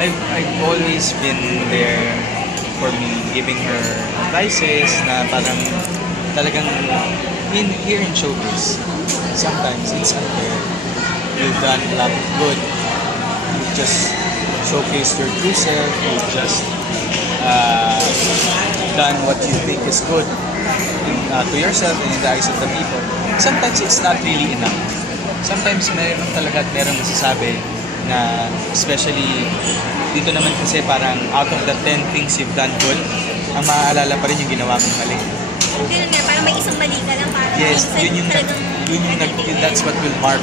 I've always been there for me, giving her advices na parang talagang here in showbiz, sometimes it's unfair. You've done a lot of good. You've just showcased your true self. You've just uh, done what you think is good to yourself and in the eyes of the people. Sometimes it's not really enough. Sometimes meron talaga at meron nasasabi na especially dito naman kasi parang out of the 10 things you've done good, ang maaalala pa rin yung ginawa mong mali. Ganun nga, parang may isang mali ka lang para Yes, minsan yun yung talagang that's what will mark